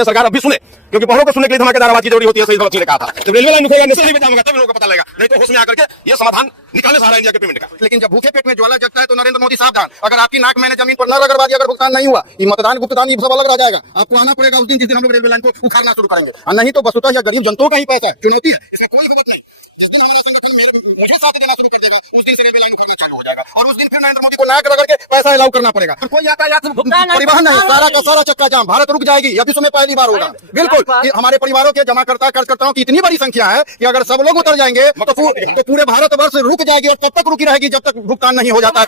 हैं सरकार अब भी सुने, क्योंकि बहुओं को सुनने के लिए धमाकेदार आवाज की जरूरी होती है। सही बच्ची ने कहा था जब रेलवे लाइन रुकेगा नेशनल हाईवे जाम होगा तब लोगों को पता लगेगा, नहीं तो होश में आकर के ये समाधान निकाले सारा इंडिया के पेमेंट का। लेकिन जब भूखे पेट में ज्वाला जगता है तो नरेंद्र मोदी सावधान, अगर आपकी नाक मैंने जमीन पर न रगड़वा दिया, अगर भुगतान नहीं हुआ, ये मतदान भुगतान ये सब अलग रह जाएगा। आपको आना पड़ेगा उस दिन जिस दिन हम लोग रेलवे लाइन को उखाड़ना शुरू करेंगे, और नहीं तो वस्तुतः यह गरीब जनताओं का ही पैसा है, चुनौती है, इसमें कोई गलत नहीं। जिस दिन हमारा संगठन मुझे साथ देना शुरू कर देगा उस दिन से रेलवे लाइन उखाड़ना चालू हो जाएगा, और उस दिन फिर नरेंद्र मोदी को नाक रगड़ के पैसा अलाउ करना पड़ेगा। कोई यातायात परिवहन नहीं, सारा का सारा चक्का जाम, भारत रुक जाएगी। यह विश्व में पहली बार होगा। बिल्कुल हमारे परिवारों के जमाकर्ता कर्जकर्ताओं की इतनी बड़ी संख्या है कि अगर सब लोग उतर जाएंगे तो पूरे भारत वर्ष रुक जाएगी, और तब तक रुकी रहेगी जब तक भुगतान नहीं हो जाता है।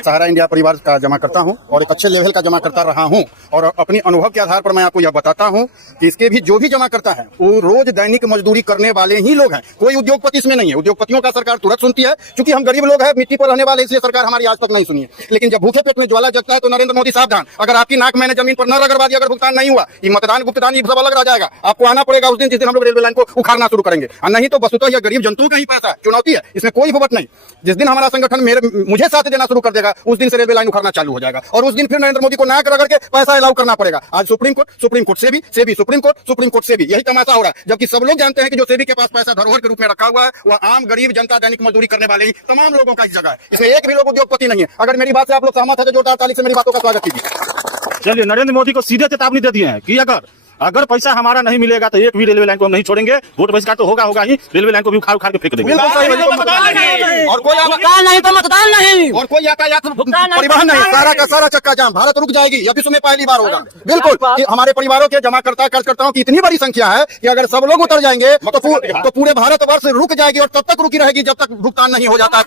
सहारा इंडिया परिवार का जमाकर्ता हूँ और एक अच्छे लेवल का जमाकर्ता रहा हूँ, और अपनी अनुभव के आधार पर मैं आपको यह बताता हूँ कि इसके भी जो भी जमा करता है वो रोज दैनिक मजदूरी करने वाले ही लोग हैं, कोई उद्योगपति इसमें नहीं है। उद्योगपतियों का सरकार तुरंत सुनती है, क्योंकि हम गरीब लोग हैं, मिट्टी पर रहने वाले, इसलिए सरकार हमारी आज तक नहीं सुनी है। लेकिन जब भूखे पेट में ज्वाला जगता है तो नरेंद्र मोदी सावधान, अगर आपकी नाक मैंने जमीन पर न रगड़वा दिया, अगर भुगतान नहीं हुआ, ये मतदान भुगतान ये सब अलग रह जाएगा। आपको आना पड़ेगा उस दिन जिस दिन हम लोग रेलवे लाइन को उखाड़ना शुरू करेंगे, और नहीं तो वस्तुतः यह गरीब जनताओं का ही पैसा है, चुनौती है, इसमें कोई फुबट नहीं। जिस दिन हमारा संगठन मुझे साथ देना शुरू कर देगा उस दिन से रेलवे लाइन उखाड़ना चालू हो जाएगा, और उस दिन फिर नरेंद्र मोदी को नाक रगड़ के पैसा अलाउ करना पड़ेगा। आज सुप्रीम कोर्ट से भी सुप्रीम कोर्ट से भी यही तमाशा हो रहा है, जबकि सब लोग जानते हैं कि जो सेबी के पास पैसा धरोहर के रूप में रखा हुआ है वह आम गरीब जनता दैनिक मजदूरी करने वाले ही तमाम लोगों का जगह है। इसमें एक भी लोग उद्योगपति नहीं है। अगर मेरी बात से आप लोग सहमत है तो जोरदार ताली से मेरी बातों का स्वागत कीजिए। चलिए, नरेंद्र मोदी को सीधे चेतावनी दे दिए हैं कि अगर पैसा हमारा नहीं मिलेगा तो एक भी रेलवे लाइन को हम नहीं छोड़ेंगे। वोट बहिष्कार तो होगा ही, रेलवे लाइन को भी उखाड़ के फेंक देंगे। और कोई यातायात परिवहन नहीं, सारा का सारा चक्का जाम, भारत रुक जाएगी। यह विश्व में पहली बार होगा। बिल्कुल हमारे परिवारों के जमाकर्ता कर्जकर्ताओं की इतनी बड़ी संख्या है कि अगर सब लोग उतर जाएंगे तो पूरे भारत वर्ष रुक जाएगी, और तब तक रुकी रहेगी जब तक भुगतान नहीं हो जाता है।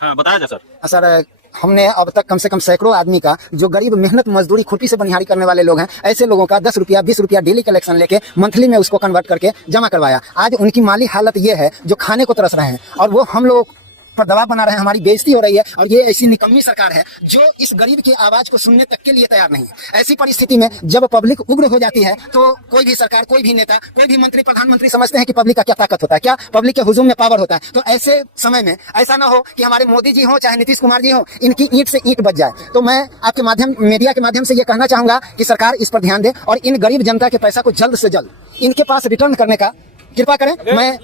हाँ, बताया जाए सर। हमने अब तक कम से कम सैकड़ों आदमी का, जो गरीब मेहनत मजदूरी खुटी से बनिहारी करने वाले लोग हैं, ऐसे लोगों का 10 रुपया 20 रुपया डेली कलेक्शन लेके मंथली में उसको कन्वर्ट करके जमा करवाया। आज उनकी माली हालत ये है जो खाने को तरस रहे हैं, और वो हम लोग पर दबाव बना रहे हैं, हमारी बेइज्जती हो रही है। और ये ऐसी निकम्मी सरकार है जो इस गरीब की आवाज को सुनने तक के लिए तैयार नहीं है। ऐसी परिस्थिति में जब पब्लिक उग्र हो जाती है तो कोई भी सरकार, कोई भी नेता, कोई भी मंत्री, प्रधानमंत्री समझते हैं कि पब्लिक का क्या ताकत होता है, क्या पब्लिक के हुजूम में पावर होता है। तो ऐसे समय में ऐसा ना हो कि हमारे मोदी जी हो चाहे नीतीश कुमार जी हो, इनकी ईंट से ईंट बच जाए। तो मैं आपके माध्यम, मीडिया के माध्यम से ये कहना चाहूंगा कि सरकार इस पर ध्यान दे और इन गरीब जनता के पैसा को जल्द से जल्द इनके पास रिटर्न करने का कृपा करें। मैं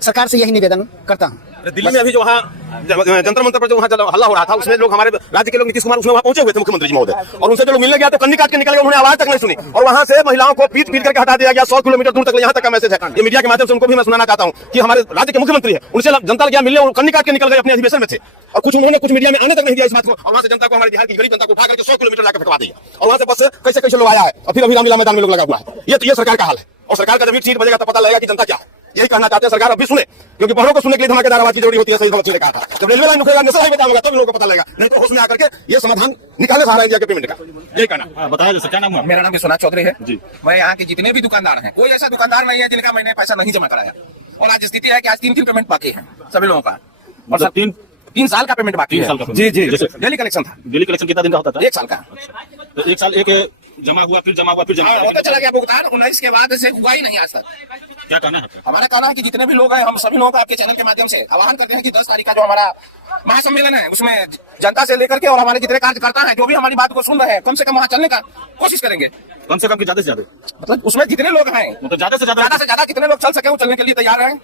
सरकार से यही निवेदन करता हूँ। दिल्ली में अभी जो वहाँ जंतर मंतर पर जो वहाँ हल्ला हो रहा था, उसमें लोग, हमारे राज्य के लोग, नीतीश कुमार उसमें वहाँ पहुंचे हुए थे, मुख्यमंत्री जी महोदय, और उनसे जो लोग मिलने गया तो कन्नी काट के निकल गए, उन्होंने आवाज तक नहीं सुनी, और वहाँ से महिलाओं को पीट करके हटा दिया गया। 100 किलोमीटर दूर तक यहाँ तक का मैसेज है। ये मीडिया के माध्यम से उनको भी मैं सुनाना चाहता हूँ कि हमारे राज्य के मुख्यमंत्री है, उनसे जनता गया मिलने और कन्नी काट के निकल गए, अपने अधिवेशन में थे, और कुछ उन्होंने कुछ मीडिया में आने तक नहीं दिया इस बात को, और वहाँ से जनता को, हमारे बिहार की गरीब जनता को उठा करके 100 किलोमीटर लाकर फेंकवा दिया, और वहाँ से बस कैसे लोग आया है, और फिर अभी रामलीला मैदान में लोग लगा हुआ है। ये सरकार का हाल है, और सरकार का जब सीट बजेगा तो पता लगेगा कि जनता क्या है। यही कहना चाहते हैं सरकार अब भी सुने, क्योंकि बहुओं को सुनने के लिए धमाकेदार आवाज की जरूरी होती है। सही बच्ची ने कहा था जब रेलवे लाइन रुकेगा नेशनल हाईवे जाम होगा तब लोगों को पता लगेगा, नहीं तो होश में आकर के ये समाधान निकाले सहारा इंडिया के पेमेंट का। यही कहना। बताया जाए, क्या नाम है? मेरा नाम विश्वनाथ चौधरी है जी। मैं यहाँ के जितने भी दुकानदार हैं, कोई ऐसा दुकानदार नहीं है जिनका मैंने पैसा नहीं जमा कराया, और आज स्थिति है कि आज 3 पेमेंट बाकी है सभी लोगों का, और सब 3 साल का पेमेंट बाकी है। जी। डेली कलेक्शन था। डेली कलेक्शन कितना दिन का होता था? 1 साल का। तो 1 साल एक जमा हुआ, फिर जमा होता चला गया भुगतान। 19 के बाद से हुआ ही नहीं आज तक। क्या कहना है? हमारा कहना है कि जितने भी लोग हैं, हम सभी लोगों का आपके चैनल के माध्यम से आह्वान करते हैं कि 10 तारीख का जो हमारा महासम्मेलन है, उसमें जनता से लेकर के और हमारे जितने कार्यकर्ता हैं जो भी हमारी बात को सुन रहे हैं, कम से कम वहाँ चलने का कोशिश करेंगे। कम से कम, ज्यादा से ज्यादा, मतलब उसमें जितने लोग हैं, तो ज्यादा से ज्यादा कितने लोग चल सके वो चलने के लिए तैयार हैं।